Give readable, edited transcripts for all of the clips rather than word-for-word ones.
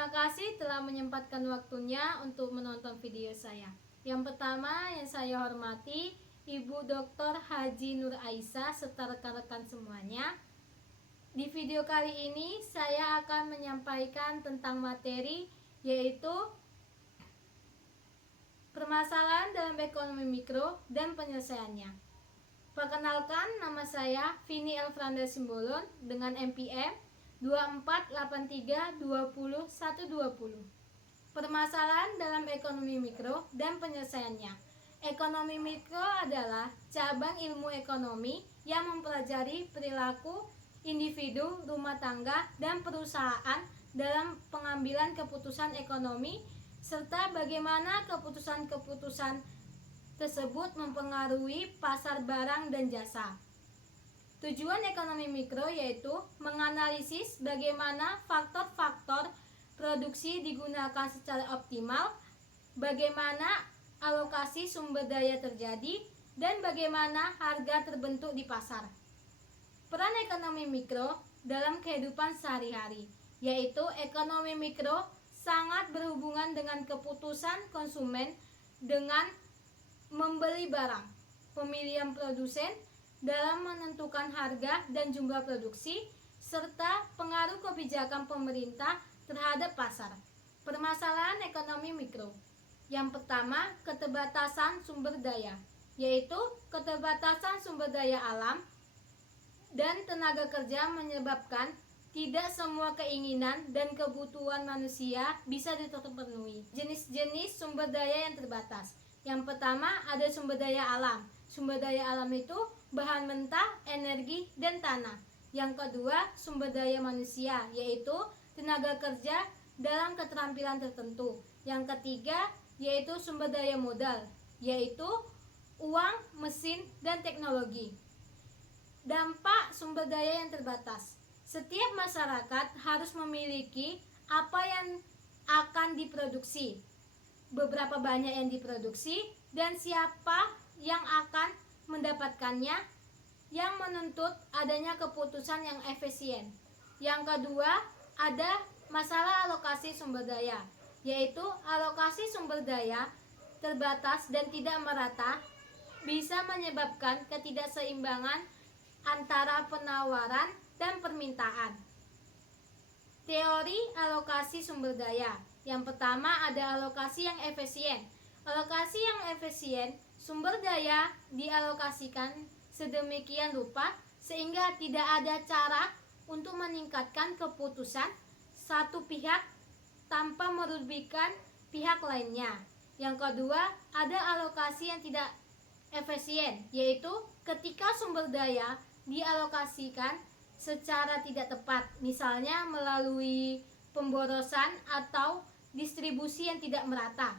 Terima kasih telah menyempatkan waktunya untuk menonton video saya. Yang pertama yang saya hormati Ibu Dr. Haji Nur Aisyah serta rekan-rekan semuanya. Di video kali ini saya akan menyampaikan tentang materi yaitu permasalahan dalam ekonomi mikro dan penyelesaiannya. Perkenalkan, nama saya Vini Elfranda Simbolon dengan NPM 248320 Permasalahan dalam ekonomi mikro dan penyelesaiannya. Ekonomi mikro adalah cabang ilmu ekonomi yang mempelajari perilaku individu, rumah tangga, dan perusahaan dalam pengambilan keputusan ekonomi serta bagaimana keputusan-keputusan tersebut mempengaruhi pasar barang dan jasa. Tujuan ekonomi mikro yaitu menganalisis bagaimana faktor-faktor produksi digunakan secara optimal, bagaimana alokasi sumber daya terjadi, dan bagaimana harga terbentuk di pasar. Peran ekonomi mikro dalam kehidupan sehari-hari, yaitu ekonomi mikro sangat berhubungan dengan keputusan konsumen dengan membeli barang, pemilihan produsen dalam menentukan harga dan jumlah produksi, serta pengaruh kebijakan pemerintah terhadap pasar. Permasalahan ekonomi mikro. Yang pertama, keterbatasan sumber daya, yaitu keterbatasan sumber daya alam dan tenaga kerja menyebabkan tidak semua keinginan dan kebutuhan manusia bisa terpenuhi. Jenis-jenis sumber daya yang terbatas. Yang pertama, ada sumber daya alam. Sumber daya alam itu bahan mentah, energi, dan tanah. Yang kedua, sumber daya manusia, yaitu tenaga kerja dalam keterampilan tertentu. Yang ketiga, yaitu sumber daya modal, yaitu uang, mesin, dan teknologi. Dampak sumber daya yang terbatas. Setiap masyarakat harus memiliki apa yang akan diproduksi, beberapa banyak yang diproduksi, dan siapa yang akan mendapatkannya, yang menuntut adanya keputusan yang efisien. Yang kedua, ada masalah alokasi sumber daya, yaitu alokasi sumber daya terbatas dan tidak merata bisa menyebabkan ketidakseimbangan antara penawaran dan permintaan. Teori alokasi sumber daya. Yang pertama, ada alokasi yang efisien. Alokasi yang efisien, sumber daya dialokasikan sedemikian rupa sehingga tidak ada cara untuk meningkatkan keputusan satu pihak tanpa merugikan pihak lainnya. Yang kedua, ada alokasi yang tidak efisien, yaitu ketika sumber daya dialokasikan secara tidak tepat, misalnya melalui pemborosan atau distribusi yang tidak merata.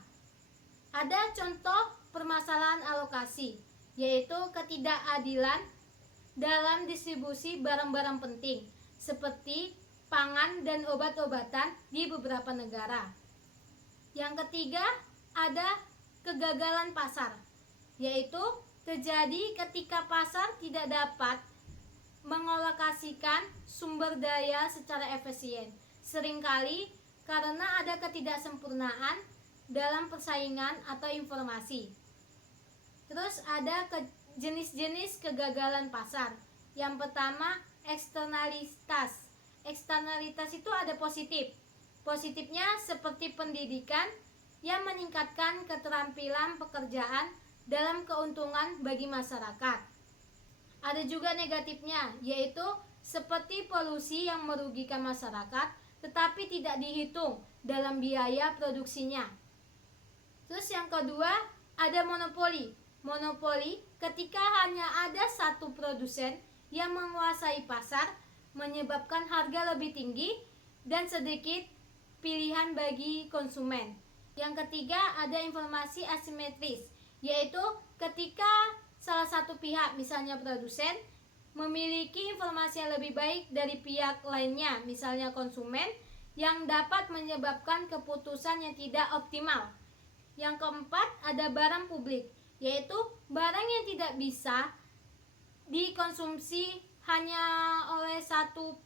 Ada contoh permasalahan alokasi, yaitu ketidakadilan dalam distribusi barang-barang penting seperti pangan dan obat-obatan di beberapa negara. Yang ketiga, ada kegagalan pasar, yaitu terjadi ketika pasar tidak dapat mengalokasikan sumber daya secara efisien, seringkali karena ada ketidaksempurnaan dalam persaingan atau informasi. Terus ada jenis-jenis kegagalan pasar. Yang pertama, eksternalitas. Eksternalitas itu ada positif. Positifnya seperti pendidikan yang meningkatkan keterampilan pekerjaan dalam keuntungan bagi masyarakat. Ada juga negatifnya, yaitu seperti polusi yang merugikan masyarakat tetapi tidak dihitung dalam biaya produksinya. Terus yang kedua, ada monopoli. Monopoli ketika hanya ada satu produsen yang menguasai pasar, menyebabkan harga lebih tinggi dan sedikit pilihan bagi konsumen. Yang ketiga, ada informasi asimetris, yaitu ketika salah satu pihak, misalnya produsen, memiliki informasi yang lebih baik dari pihak lainnya, misalnya konsumen, yang dapat menyebabkan keputusan yang tidak optimal. Yang keempat, ada barang publik, yaitu barang yang tidak bisa dikonsumsi hanya oleh satu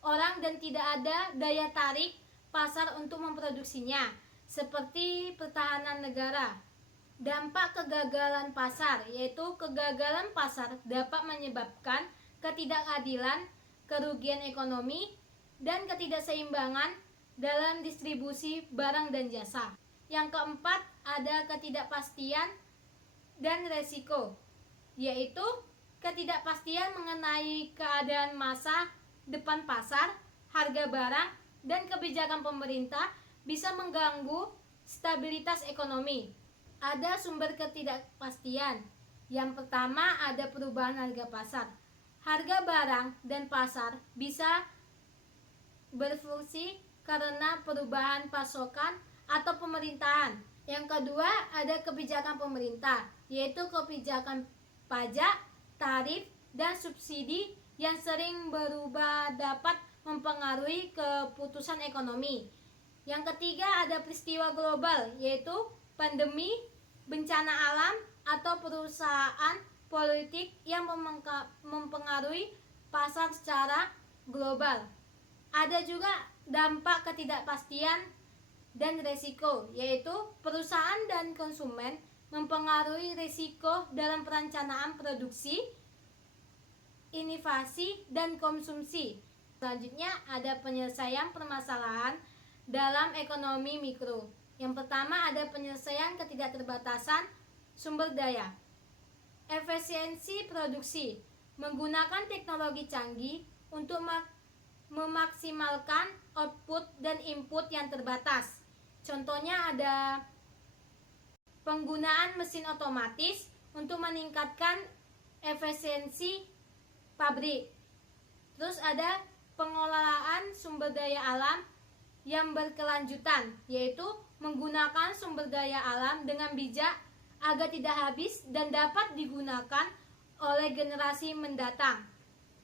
orang dan tidak ada daya tarik pasar untuk memproduksinya, seperti pertahanan negara. Dampak kegagalan pasar, yaitu kegagalan pasar dapat menyebabkan ketidakadilan, kerugian ekonomi, dan ketidakseimbangan dalam distribusi barang dan jasa. Yang keempat, ada ketidakpastian dan resiko, yaitu ketidakpastian mengenai keadaan masa depan pasar, harga barang, dan kebijakan pemerintah bisa mengganggu stabilitas ekonomi. Ada sumber ketidakpastian. Yang pertama, ada perubahan harga pasar. Harga barang dan pasar bisa berfungsi karena perubahan pasokan atau pemerintahan. Yang kedua, ada kebijakan pemerintah, yaitu kebijakan pajak, tarif, dan subsidi yang sering berubah dapat mempengaruhi keputusan ekonomi. Yang ketiga, ada peristiwa global, yaitu pandemi, bencana alam, atau perusahaan politik yang mempengaruhi pasar secara global. Ada juga dampak ketidakpastian dan resiko, yaitu perusahaan dan konsumen mempengaruhi risiko dalam perencanaan produksi, inovasi, dan konsumsi. Selanjutnya ada penyelesaian permasalahan dalam ekonomi mikro. Yang pertama, ada penyelesaian ketidakterbatasan sumber daya. Efisiensi produksi, menggunakan teknologi canggih untuk memaksimalkan output dan input yang terbatas. Contohnya ada penggunaan mesin otomatis untuk meningkatkan efisiensi pabrik. Terus ada pengelolaan sumber daya alam yang berkelanjutan, yaitu menggunakan sumber daya alam dengan bijak agar tidak habis dan dapat digunakan oleh generasi mendatang.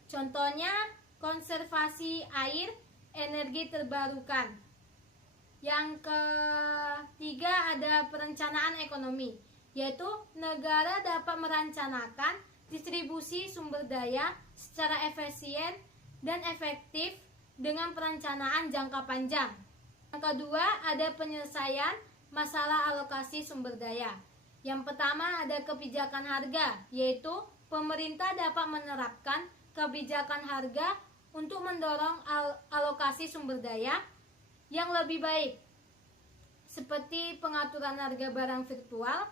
Contohnya konservasi air, energi terbarukan. Yang ketiga, ada perencanaan ekonomi, yaitu negara dapat merencanakan distribusi sumber daya secara efisien dan efektif dengan perencanaan jangka panjang. Yang kedua, ada penyelesaian masalah alokasi sumber daya. Yang pertama, ada kebijakan harga, yaitu pemerintah dapat menerapkan kebijakan harga untuk mendorong alokasi sumber daya yang lebih baik, seperti pengaturan harga barang virtual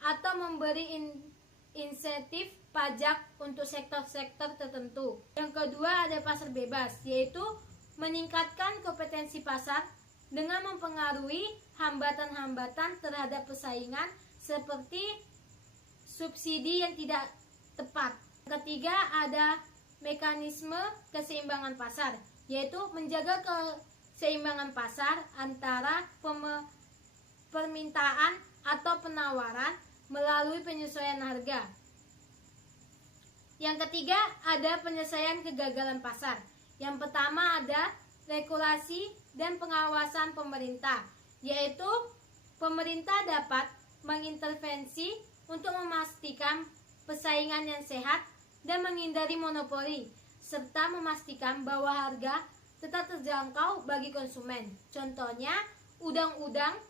atau memberi insentif pajak untuk sektor-sektor tertentu. Yang kedua, ada pasar bebas, yaitu meningkatkan kompetensi pasar dengan mempengaruhi hambatan-hambatan terhadap persaingan seperti subsidi yang tidak tepat. Ketiga, ada mekanisme keseimbangan pasar, yaitu menjaga keseimbangan pasar antara permintaan atau penawaran melalui penyesuaian harga. Yang ketiga, ada penyelesaian kegagalan pasar. Yang pertama, ada regulasi dan pengawasan pemerintah, yaitu pemerintah dapat mengintervensi untuk memastikan persaingan yang sehat dan menghindari monopoli, serta memastikan bahwa harga tetap terjangkau bagi konsumen. Contohnya, undang-undang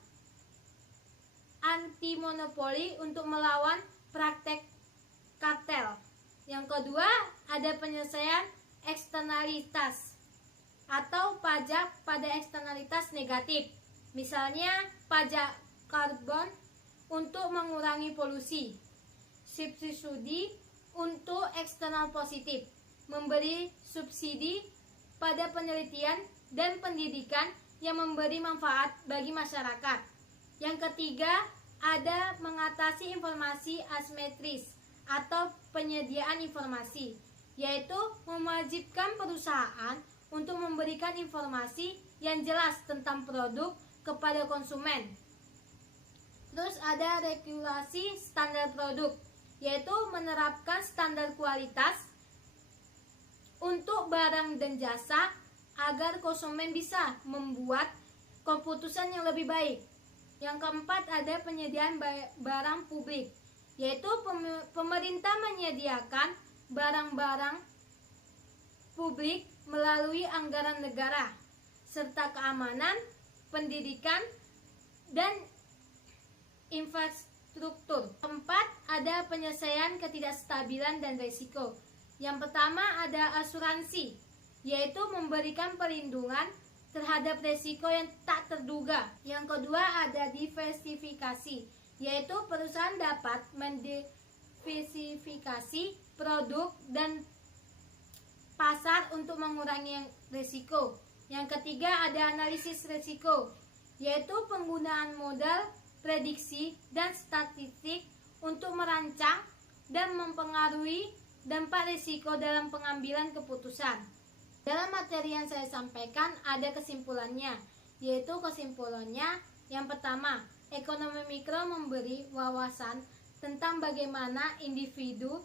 anti monopoli untuk melawan praktek kartel. Yang kedua, ada penyelesaian eksternalitas atau pajak pada eksternalitas negatif. Misalnya, pajak karbon untuk mengurangi polusi, subsidi untuk eksternal positif, memberi subsidi pada penelitian dan pendidikan yang memberi manfaat bagi masyarakat. Yang ketiga, ada mengatasi informasi asimetris atau penyediaan informasi, yaitu mewajibkan perusahaan untuk memberikan informasi yang jelas tentang produk kepada konsumen. Terus ada regulasi standar produk, yaitu menerapkan standar kualitas untuk barang dan jasa agar konsumen bisa membuat keputusan yang lebih baik. Yang keempat, ada penyediaan barang publik, yaitu pemerintah menyediakan barang-barang publik melalui anggaran negara, serta keamanan, pendidikan, dan infrastruktur. Keempat, ada penyelesaian ketidakstabilan dan risiko. Yang pertama ada asuransi, yaitu memberikan perlindungan terhadap risiko yang tak terduga. Yang kedua ada diversifikasi, yaitu perusahaan dapat mendiversifikasi produk dan pasar untuk mengurangi risiko. Yang ketiga ada analisis risiko, yaitu penggunaan modal, prediksi, dan statistik untuk merancang dan mempengaruhi dampak risiko dalam pengambilan keputusan. Dalam materi yang saya sampaikan ada kesimpulannya, yaitu kesimpulannya yang pertama, ekonomi mikro memberi wawasan tentang bagaimana individu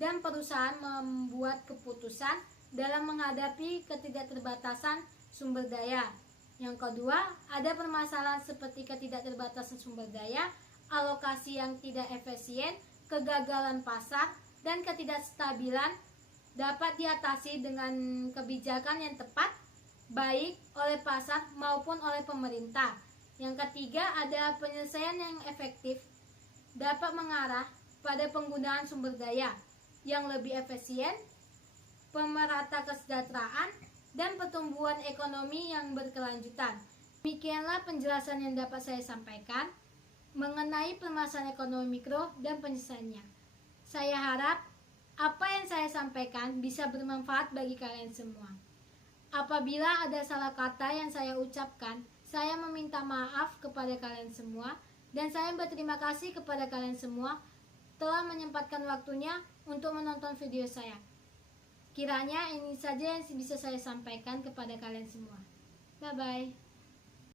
dan perusahaan membuat keputusan dalam menghadapi ketidakterbatasan sumber daya. Yang kedua, ada permasalahan seperti ketidakterbatasan sumber daya, alokasi yang tidak efisien, kegagalan pasar, dan ketidakstabilan dapat diatasi dengan kebijakan yang tepat, baik oleh pasar maupun oleh pemerintah. Yang ketiga, ada penyelesaian yang efektif dapat mengarah pada penggunaan sumber daya yang lebih efisien, pemerata kesejahteraan, dan pertumbuhan ekonomi yang berkelanjutan. Demikianlah penjelasan yang dapat saya sampaikan mengenai permasalahan ekonomi mikro dan penyelesaiannya. Saya harap apa yang saya sampaikan bisa bermanfaat bagi kalian semua. Apabila ada salah kata yang saya ucapkan, saya meminta maaf kepada kalian semua, dan saya berterima kasih kepada kalian semua telah menyempatkan waktunya untuk menonton video saya. Kiranya ini saja yang bisa saya sampaikan kepada kalian semua. Bye-bye.